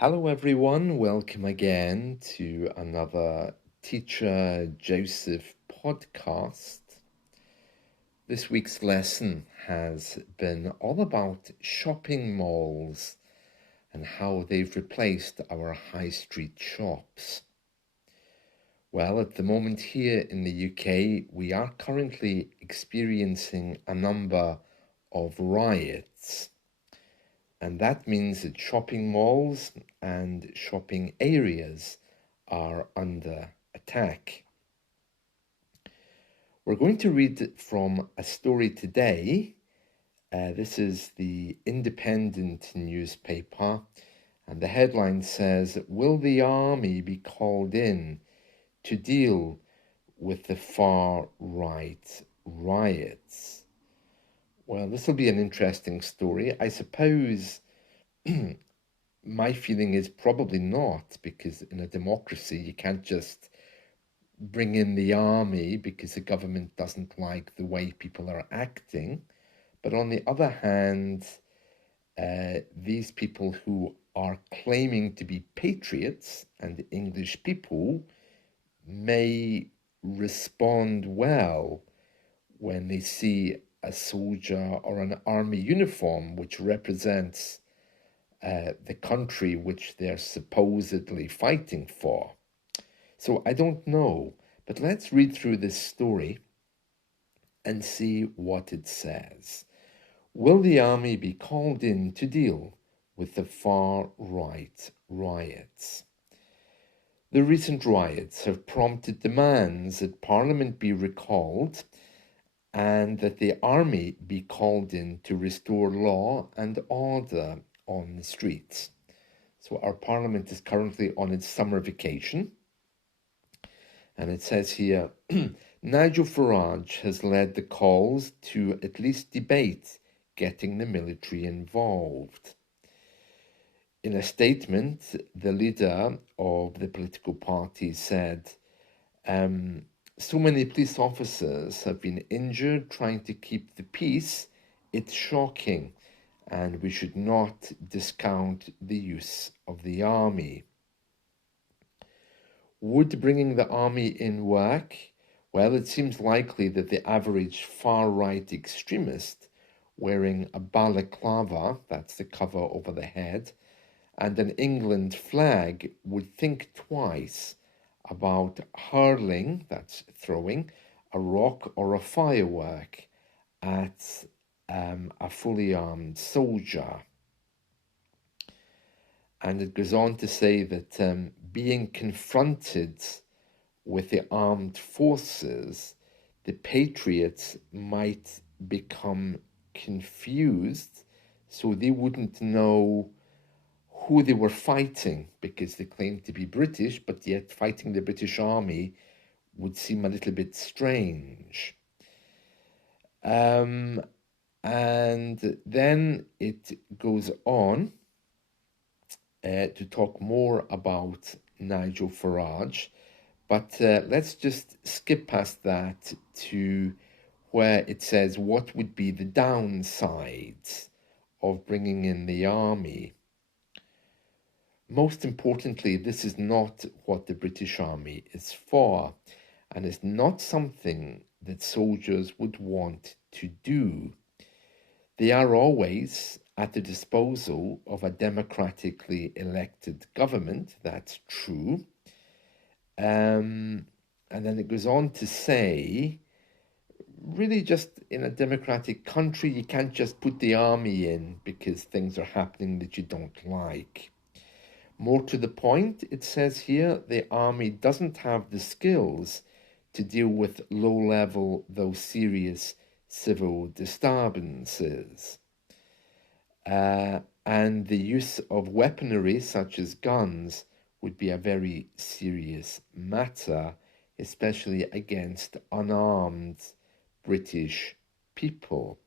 Hello, everyone. Welcome again to another Teacher Joseph podcast. This week's lesson has been all about shopping malls and how they've replaced our high street shops. Well, at the moment here in the UK, we are currently experiencing a number of riots. And that means that shopping malls and shopping areas are under attack. We're going to read from a story today. This is the Independent newspaper, and the headline says, "Will the army be called in to deal with the far-right riots?" Well, this will be an interesting story. I suppose my feeling is probably not, because in a democracy, you can't just bring in the army because the government doesn't like the way people are acting. But on the other hand, these people who are claiming to be patriots and English people may respond well when they see a soldier or an army uniform which represents the country which they're supposedly fighting for. So I don't know, but let's read through this story and see what it says. Will the army be called in to deal with the far-right riots? The recent riots have prompted demands that Parliament be recalled and that the army be called in to restore law and order on the streets. So our Parliament is currently on its summer vacation. And it says here, Nigel Farage has led the calls to at least debate getting the military involved. In a statement, the leader of the political party said, so many police officers have been injured trying to keep the peace. It's shocking, and we should not discount the use of the army. Would bringing the army in work? Well, it seems likely that the average far-right extremist wearing a balaclava, that's the cover over the head, and an England flag would think twice about hurling, that's throwing, a rock or a firework at a fully armed soldier. And it goes on to say that being confronted with the armed forces, the patriots might become confused, so they wouldn't know who they were fighting because they claimed to be British, but yet fighting the British Army would seem a little bit strange. And then it goes on to talk more about Nigel Farage, but let's just skip past that to where it says what would be the downsides of bringing in the army. Most importantly, this is not what the British Army is for, and it's not something that soldiers would want to do. They are always at the disposal of a democratically elected government, that's true. And then it goes on to say, really just in a democratic country, you can't just put the army in because things are happening that you don't like. More to the point, it says here, the army doesn't have the skills to deal with low-level, though serious, civil disturbances. And the use of weaponry such as guns would be a very serious matter, especially against unarmed British people.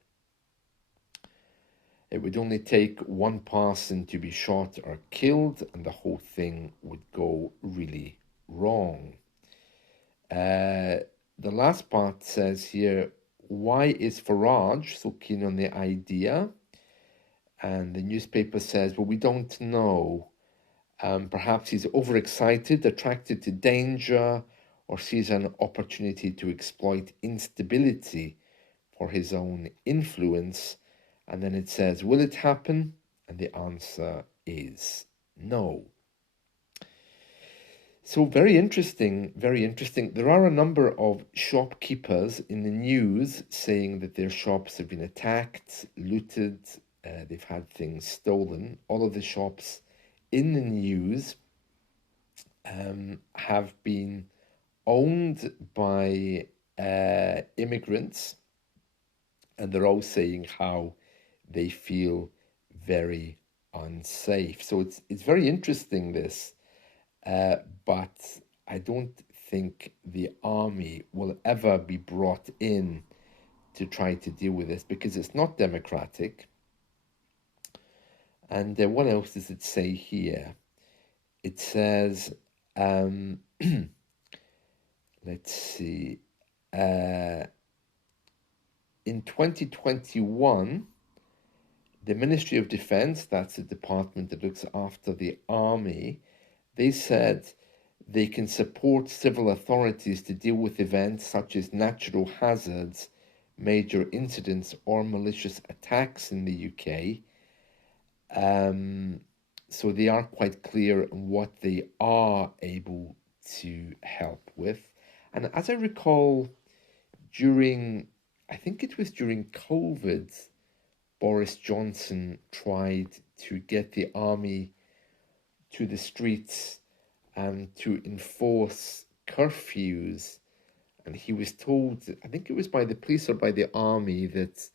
It would only take one person to be shot or killed, and the whole thing would go really wrong. The last part says here, why is Farage so keen on the idea? And the newspaper says, well, we don't know. Perhaps he's overexcited, attracted to danger, or sees an opportunity to exploit instability for his own influence. And then it says, will it happen? And the answer is no. So very interesting, very interesting. There are a number of shopkeepers in the news saying that their shops have been attacked, looted, they've had things stolen. All of the shops in the news have been owned by immigrants, and they're all saying how they feel very unsafe. So it's very interesting, this, but I don't think the army will ever be brought in to try to deal with this because it's not democratic. And what else does it say here? It says, let's see, in 2021, the Ministry of Defense, that's the department that looks after the army, they said they can support civil authorities to deal with events such as natural hazards, major incidents, or malicious attacks in the UK. So they are quite clear on what they are able to help with. And as I recall, I think it was during COVID, Boris Johnson tried to get the army to the streets and to enforce curfews. And he was told, I think it was by the police or by the army, that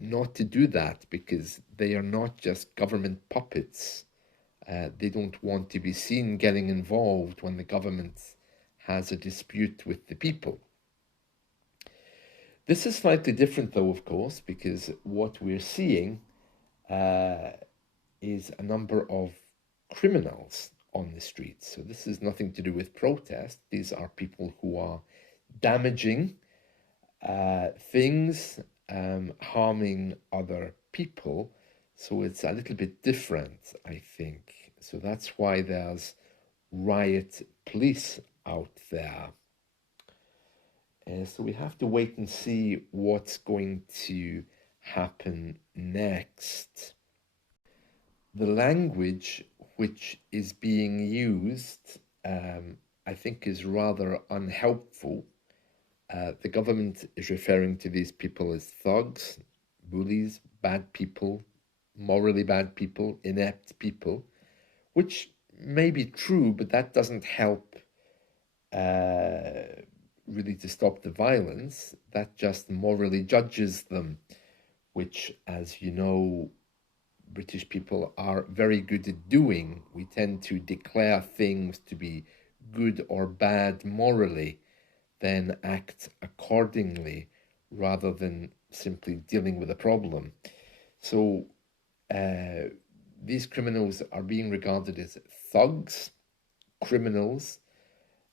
not to do that because they are not just government puppets. They don't want to be seen getting involved when the government has a dispute with the people. This is slightly different, though, of course, because what we're seeing is a number of criminals on the streets. So this is nothing to do with protest. These are people who are damaging things, harming other people. So it's a little bit different, I think. So that's why there's riot police out there. So we have to wait and see what's going to happen next. The language which is being used, I think, is rather unhelpful. The government is referring to these people as thugs, bullies, bad people, morally bad people, inept people, which may be true, but that doesn't help really to stop the violence. That just morally judges them, which, as you know, British people are very good at doing. We tend to declare things to be good or bad morally, then act accordingly rather than simply dealing with a problem. So these criminals are being regarded as thugs, criminals,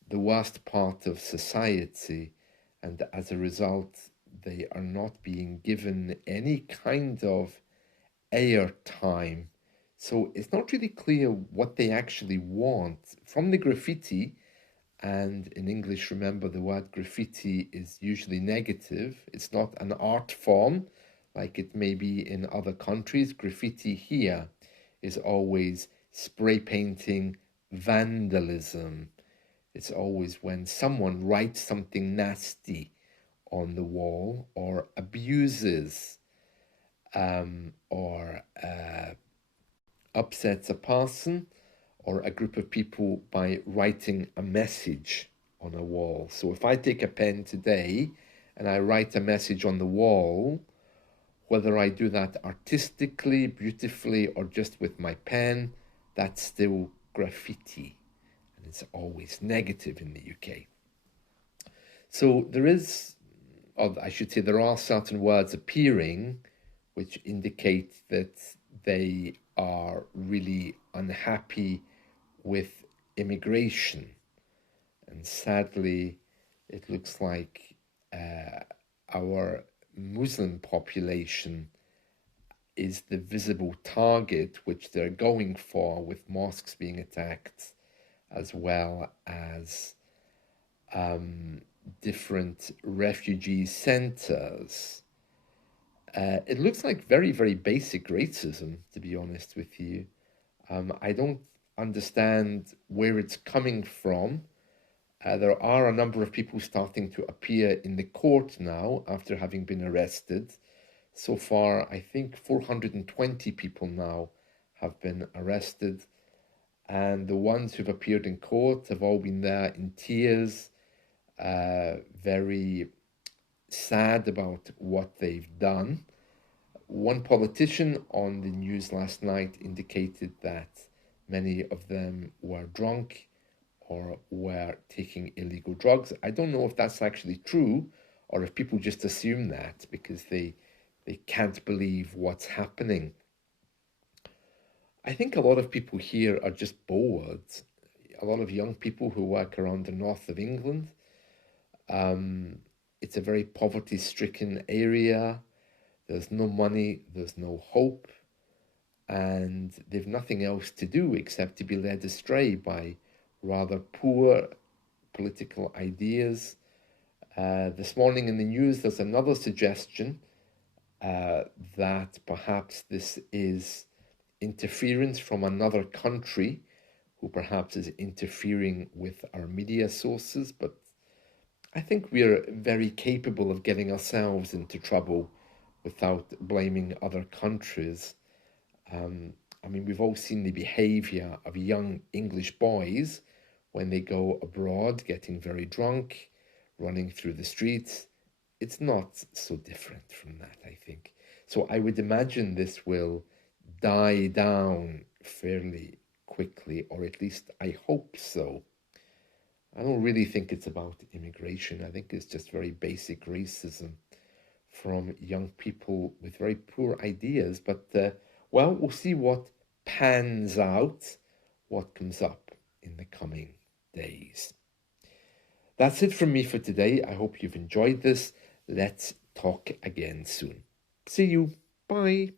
the worst part of society, and as a result, they are not being given any kind of airtime. So it's not really clear what they actually want from the graffiti. And in English, remember, the word graffiti is usually negative. It's not an art form like it may be in other countries. Graffiti here is always spray painting, vandalism. It's always when someone writes something nasty on the wall or abuses or upsets a person or a group of people by writing a message on a wall. So if I take a pen today and I write a message on the wall, whether I do that artistically, beautifully, or just with my pen, that's still graffiti. And it's always negative in the UK. So there is, or I should say, there are certain words appearing which indicate that they are really unhappy with immigration. And sadly, it looks like our Muslim population is the visible target which they're going for, with mosques being attacked as well as different refugee centers. It looks like very, very basic racism, to be honest with you. I don't understand where it's coming from. There are a number of people starting to appear in the court now after having been arrested. So far, I think 420 people now have been arrested, and the ones who've appeared in court have all been there in tears, very sad about what they've done. One politician on the news last night indicated that many of them were drunk or were taking illegal drugs. I don't know if that's actually true or if people just assume that because they can't believe what's happening. I think a lot of people here are just bored. A lot of young people who work around the north of England. It's a very poverty-stricken area. There's no money, there's no hope, and they've nothing else to do except to be led astray by rather poor political ideas. This morning in the news, there's another suggestion that perhaps this is interference from another country who perhaps is interfering with our media sources, but I think we're very capable of getting ourselves into trouble without blaming other countries. I mean, we've all seen the behavior of young English boys when they go abroad, getting very drunk, running through the streets. It's not so different from that, I think. So I would imagine this will die down fairly quickly, or at least I hope so. I don't really think it's about immigration. I think it's just very basic racism from young people with very poor ideas. But, well, we'll see what pans out, what comes up in the coming days. That's it from me for today. I hope you've enjoyed this. Let's talk again soon. See you. Bye.